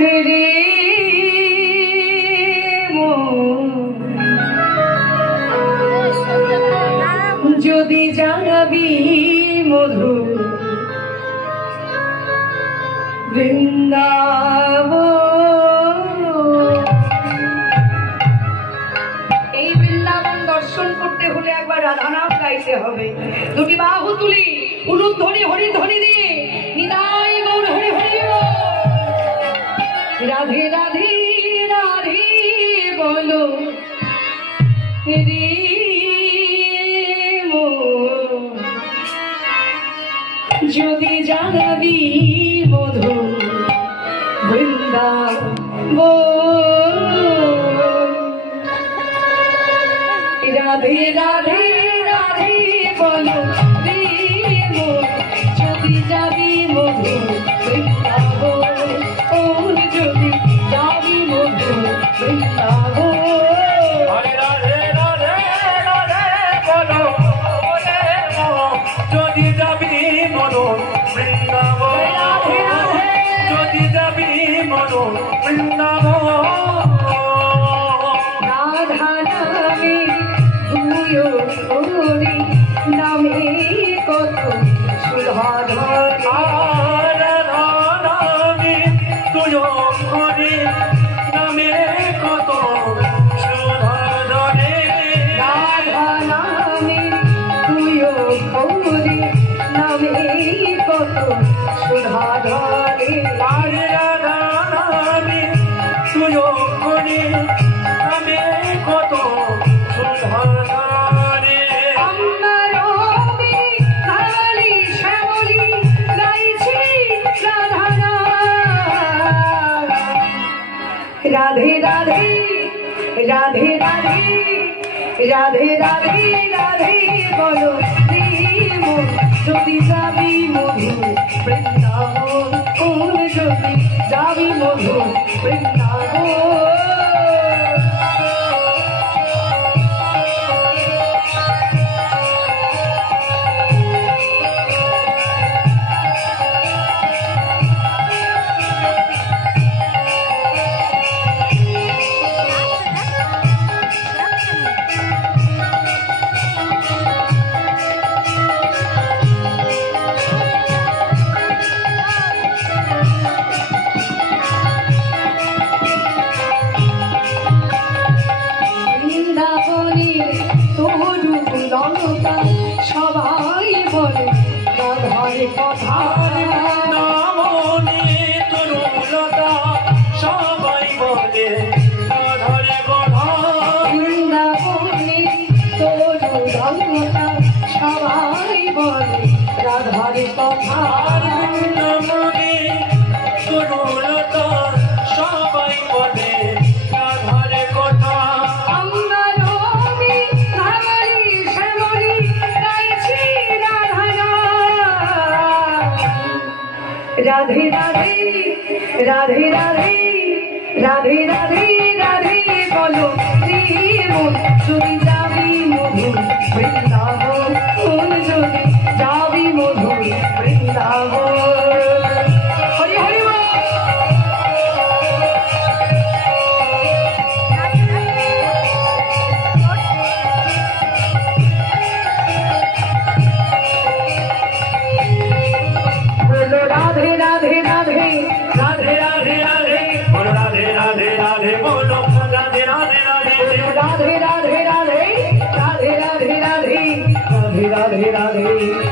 রে যদি যাবি মধু বৃন্দাবন, এই বৃন্দাবন দর্শন করতে হলে একবার রাধা নাম গাইতে হবে। দুটি বাহু তুলি উলুধ্বনি হরিধ্বনি দিয়ে নিতাই গৌর হরি হরি রাধে রাধে রাধে বলো রে যদি জানাবি মধু বৃন্দাবন। রাধে রাধে রাধে বলো রে যদি যাবি মধু বৃন্দাবন, ও যদি যাবি মধু বৃন্দাবন। যদি যাবি মদন বৃন্দাবন, যদি যাবি মদন বৃন্দাবন। রাধা নামে তুইও হরি নামে কত সুধাধর, রাধা নামে তুইও হরি নামে কত সুধাধরে। রাধা নামে তুইও হরি নামে কত সুধাধরে। রাধা নামে তুইও হরি নামে কত সুধাধরে। আমার রবি কালী শ্যামলী গাইছি রাধা নাম। রাধে রাধে রাধে রাধে রাধে রাধে রাধে বলো যদি যাবি মধু বৃন্দাবন, কোন যদি যাবি মধু বৃন্দাবন। সবাই বলে রাধার কথা, নামনি তরুলতা সবাই বলে রাধার কথা। বৃন্দাবনে তরুলতা সবাই বলে রাধার কথা। নামনি তরুলতা সবাই বলে রাধার কথা। রাধে রাধে রাধে রাধে রাধে রাধে রাধে বলো যদি যাবি মধু বৃন্দাবন, কোন যদি যাবি মধু বৃন্দাবন। হরি হরি বলো রাধে রাধে রাধে রাধে রাধে রাধে বলো রাধে রাধে রাধে বলো রাধে রাধে রাধে রাধে রাধে রাধে রাধে রাধে রাধে রাধে রাধে রাধে